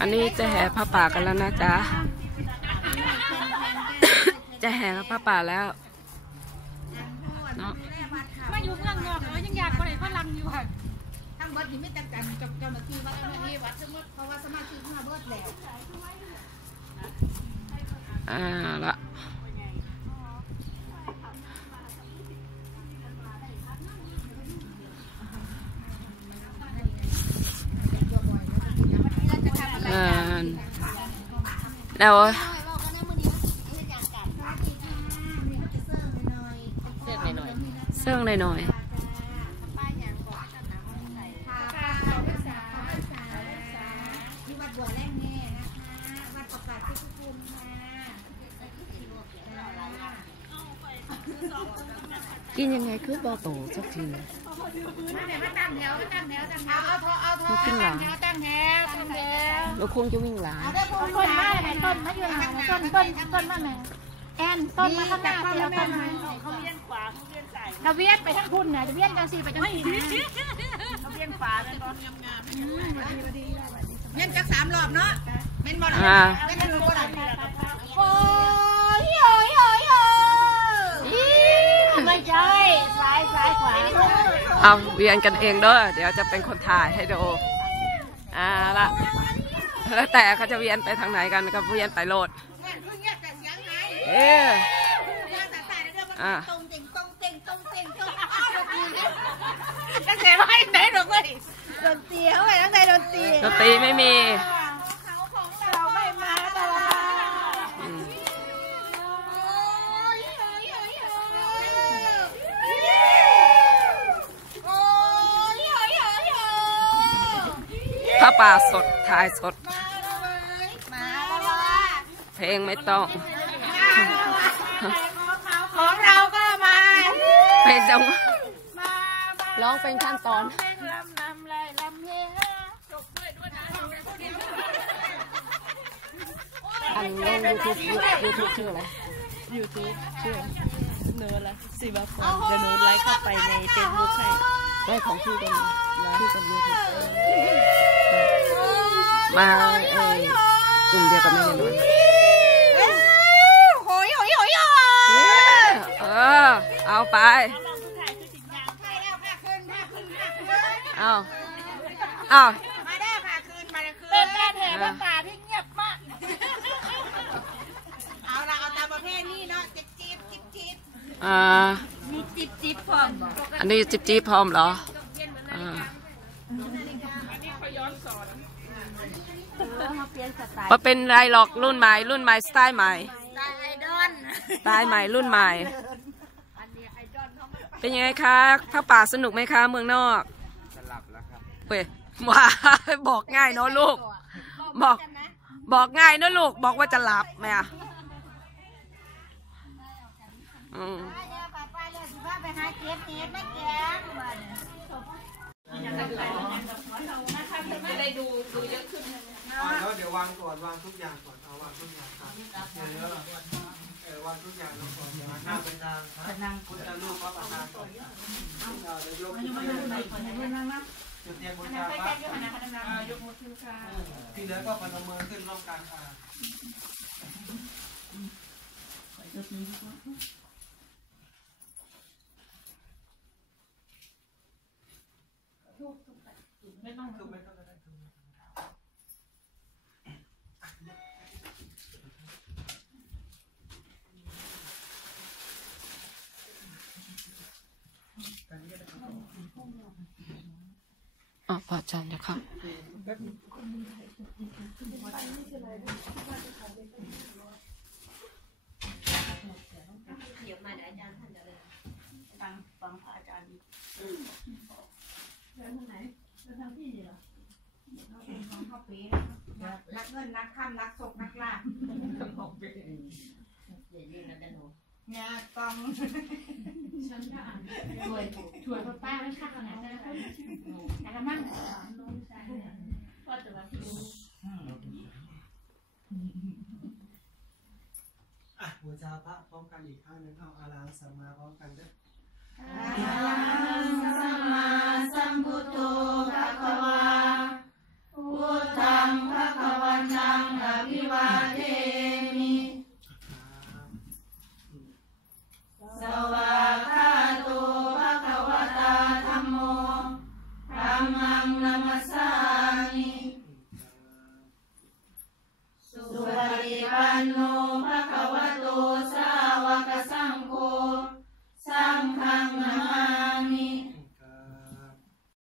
อันนี้จะแห่ผ้าป่ากันแล้วนะจ๊ะ จะแห่ผ้าป่าแล้วเนาะมาอยู่เมืองนอกแล้วยังอยากไปไหนพลังอยู่ค่ะทั้งเบิดนี่ไม่แต่กันกับเจ้าหน้าที่วัดเจ้าหน้าที่วัดสมมติเพราะว่าสมาชิกมาเบิดแล้วอ่าละ แล้วเสื่องเสื้หน่อยกินยังไงคือบ่โตสักที มันขึ้นหลังแล้วเราคงจะวิ่งหลังต้นไม้ต้นมะยมต้นต้นต้นมะแมงแอนต้นมะข้างหน้าเดียวกันไหมเขาเวียนขวาเขาเวียนใส่เราเวียนไปทั้งคุณนะจะเวียนกันสิไปจังสิเขาเวียนขวาเลยตอนงามงามเวียนจากสามรอบเนาะเป็นบอลเป็นบอล ใช่เอาเวียนกันเองด้วยเดี๋ยวจะเป็นคนถ่ายให้ดูอ่าละแล้วแต่เขาจะเวียนไปทางไหนกันก็เวียนไปโลดเอออ่าดนตรีเข้าไปตั้งใจดนตรีดนตรีไม่มี อ้ยพระป่าสดถ่ายสดมาแล้วเว้ยมาแล้ววะเพลงไม่ต้อง ของเราก็มาเพลงจะมาร้องเป็นขั้นตอนลำลำลายลำเฮอันลงยูทูบยูทูบชื่ออะไรยูทูบชื่อเนื้อละสิบาพรเดี๋ยวหนูไลค์เข้าไปในเฟซบุ๊กให้ ได้ของพี่กันพี่กันยูทูบมาเออกลุ่มเดียวกับแม่นอนโหยโหยโหยเออเอาไปใช่แล้วค่ะคืนค่ะคืนค่ะคืนเอาเอามาได้ค่ะคืนมาคืนเป็นการแห่ภาษาที่เงียบมากเอาละเอาตามประเภทนี้เนาะจิ๊บจิ๊บจิ๊บจิ๊บอ่ามี จิ๊บจิ๊บพร้อมอันนี้จิ๊บจี๊บพร้อมเหรออ่าว่าเป็นไรหรอกรุ่นใหม่รุ่นใหม่สไตล์ใหม่ไอดอนสไตล์ใหม่รุ่นใหม่ เป็นยังไงคะพระป่าสนุกไหมคะเมืองนอกสลับแล้วครับเว้ยว้าบอกง่ายเนอะลูก บอกบอกง่ายเนอะลูกบอกว่าจะหลับไหมอะอืม เก็บเห็ดไม่แกงบัดแล้วเดี๋ยววางก่อนวางทุกอย่างก่อนเอาวางทุกอย่างครับเดี๋ยวเดี๋ยวเออวางทุกอย่างลงก่อนเดี๋ยวหน้าเป็นทางครับพุทธรูปพระประธานก่อนเดี๋ยวยกขึ้นไปเลยจุดเทียนบูชาพระยกมือขึ้นค่ะที่เหลือก็พนมมือขึ้นร่วมกันค่ะ ทุบทุบไปไม่ต้องทุบไม่ต้องไม่ต้ทุบอาจารย์เดี๋ยวเดี๋ยวมาเดี๋ยวอาจารย์ท่านจะเลยฟังฟังพระอาจารย์ เดิทาที่เหรอเราเป็นของข้าวเปี๊ยะรักรักเงินรักคำรักศกรักลาบอย่ายืนนะกันหนูงาตองฉันก็อ่านถวยถวยพ่อป้าไม่คักขนาดนั้นแต่ะมั่งน้องชายว่าแต่ว่าที่อะหัวใจพระพร้อมกันอีกข้างนึงเอาอารางสัมมาพร้อมกันด้วย Sama-sama